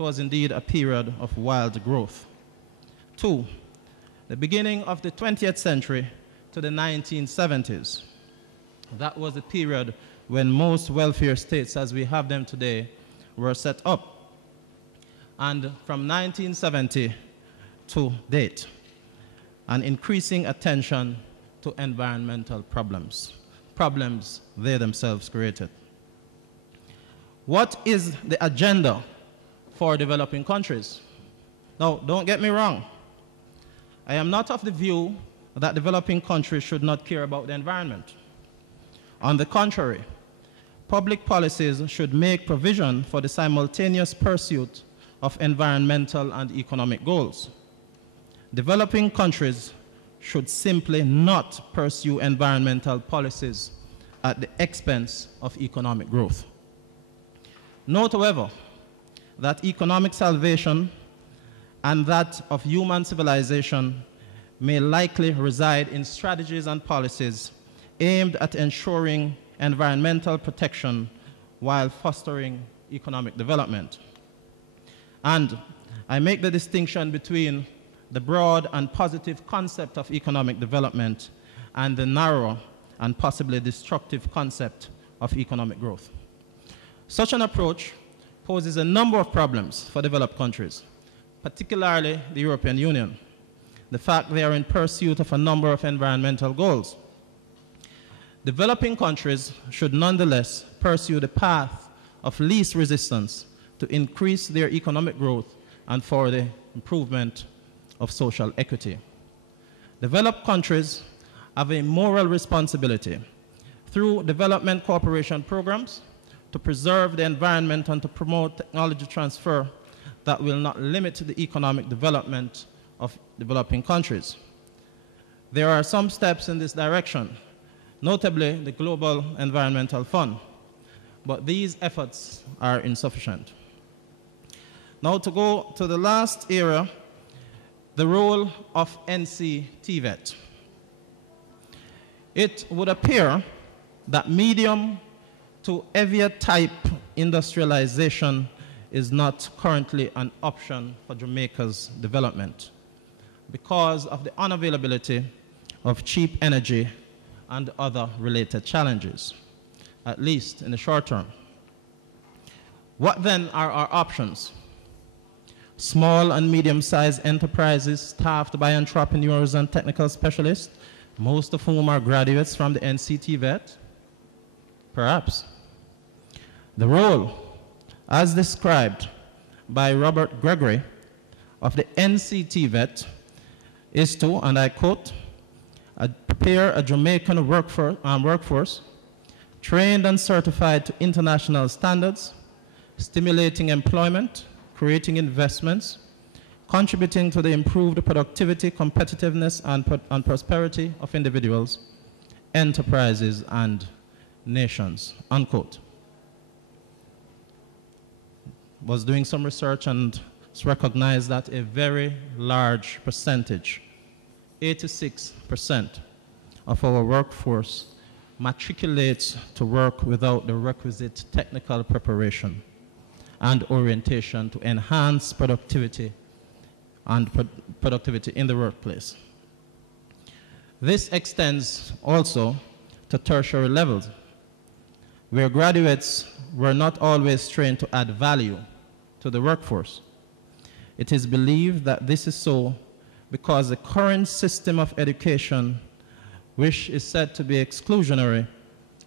was indeed a period of wild growth. 2, the beginning of the 20th century to the 1970s. That was the period when most welfare states as we have them today were set up. And from 1970 to date, an increasing attention to environmental problems they themselves created. What is the agenda for developing countries? Now, don't get me wrong. I am not of the view that developing countries should not care about the environment. On the contrary, public policies should make provision for the simultaneous pursuit of environmental and economic goals. Developing countries should simply not pursue environmental policies at the expense of economic growth. Note, however, that economic salvation and that of human civilization may likely reside in strategies and policies aimed at ensuring environmental protection while fostering economic development. And I make the distinction between the broad and positive concept of economic development and the narrow and possibly destructive concept of economic growth. Such an approach poses a number of problems for developed countries, particularly the European Union. The fact they are in pursuit of a number of environmental goals. Developing countries should nonetheless pursue the path of least resistance to increase their economic growth and for the improvement of social equity. Developed countries have a moral responsibility through development cooperation programs to preserve the environment and to promote technology transfer that will not limit the economic development of developing countries. There are some steps in this direction, notably the Global Environmental Fund, but these efforts are insufficient. Now to go to the last area, the role of NC-TVET. It would appear that medium to heavier type industrialization is not currently an option for Jamaica's development because of the unavailability of cheap energy and other related challenges, at least in the short term. What then are our options? Small and medium-sized enterprises staffed by entrepreneurs and technical specialists, most of whom are graduates from the NC-TVET? Perhaps. The role, as described by Robert Gregory, of the NC-TVET is to, and I quote, prepare a Jamaican workforce trained and certified to international standards, stimulating employment, creating investments, contributing to the improved productivity, competitiveness, and prosperity of individuals, enterprises, and nations, unquote. Was doing some research and recognized that a very large percentage, 86% of our workforce matriculates to work without the requisite technical preparation and orientation to enhance productivity and productivity in the workplace. This extends also to tertiary levels, where graduates were not always trained to add value to the workforce. It is believed that this is so because the current system of education, which is said to be exclusionary,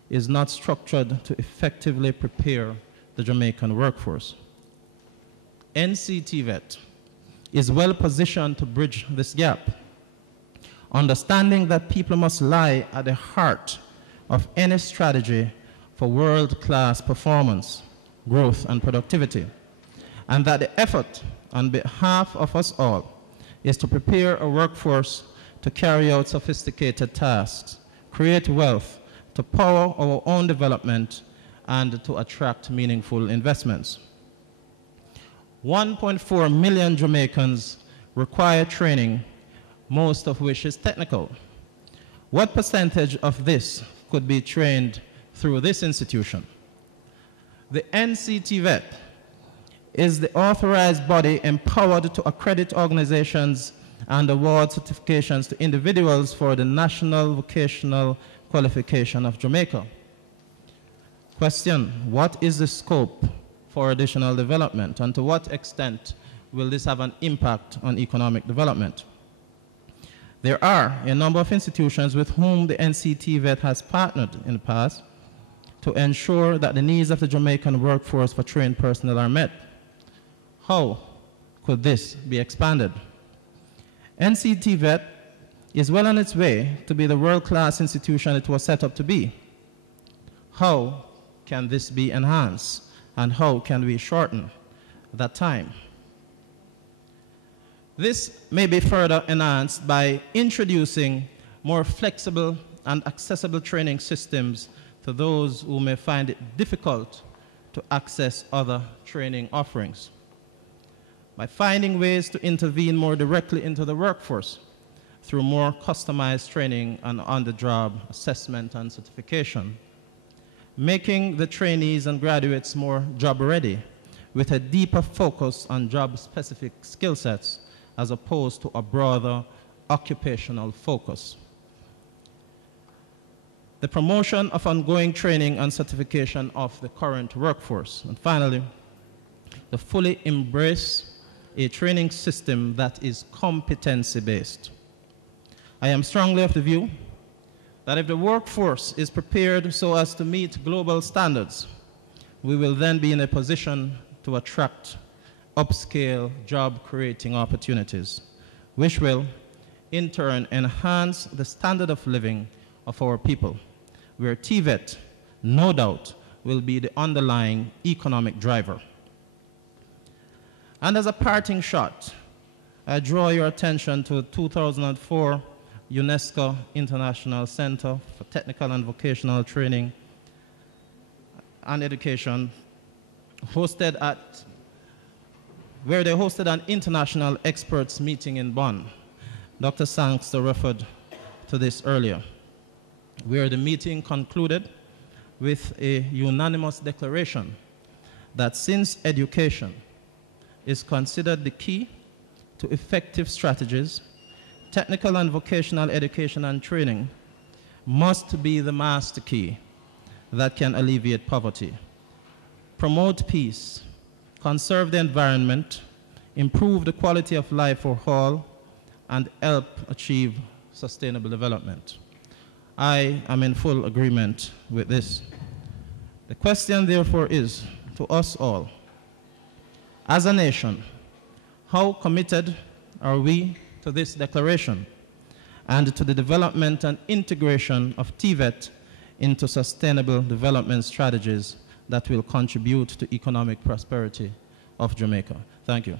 is not structured to effectively prepare the Jamaican workforce. NC-TVET is well positioned to bridge this gap, understanding that people must lie at the heart of any strategy for world-class performance, growth, and productivity, and that the effort on behalf of us all is to prepare a workforce to carry out sophisticated tasks, create wealth, to power our own development, and to attract meaningful investments. 1.4 million Jamaicans require training, most of which is technical. What percentage of this could be trained through this institution? The NC-TVET is the authorized body empowered to accredit organizations and award certifications to individuals for the National Vocational Qualification of Jamaica. Question: what is the scope for additional development, and to what extent will this have an impact on economic development? There are a number of institutions with whom the NC-TVET has partnered in the past to ensure that the needs of the Jamaican workforce for trained personnel are met. How could this be expanded? NC-TVET is well on its way to be the world-class institution it was set up to be. How can this be enhanced, and how can we shorten that time? This may be further enhanced by introducing more flexible and accessible training systems to those who may find it difficult to access other training offerings, by finding ways to intervene more directly into the workforce through more customized training and on-the-job assessment and certification, making the trainees and graduates more job-ready with a deeper focus on job-specific skill sets as opposed to a broader occupational focus. The promotion of ongoing training and certification of the current workforce. And finally, to fully embrace a training system that is competency-based. I am strongly of the view that if the workforce is prepared so as to meet global standards, we will then be in a position to attract upscale job-creating opportunities, which will in turn enhance the standard of living of our people, where TVET, no doubt, will be the underlying economic driver. And as a parting shot, I draw your attention to the 2004 UNESCO International Center for Technical and Vocational Training and Education, where they hosted an international experts meeting in Bonn. Dr. Sangster referred to this earlier, where the meeting concluded with a unanimous declaration that since education is considered the key to effective strategies, technical and vocational education and training must be the master key that can alleviate poverty, promote peace, conserve the environment, improve the quality of life for all, and help achieve sustainable development. I am in full agreement with this. The question, therefore, is to us all, as a nation, how committed are we to this declaration and to the development and integration of TVET into sustainable development strategies that will contribute to economic prosperity of Jamaica? Thank you.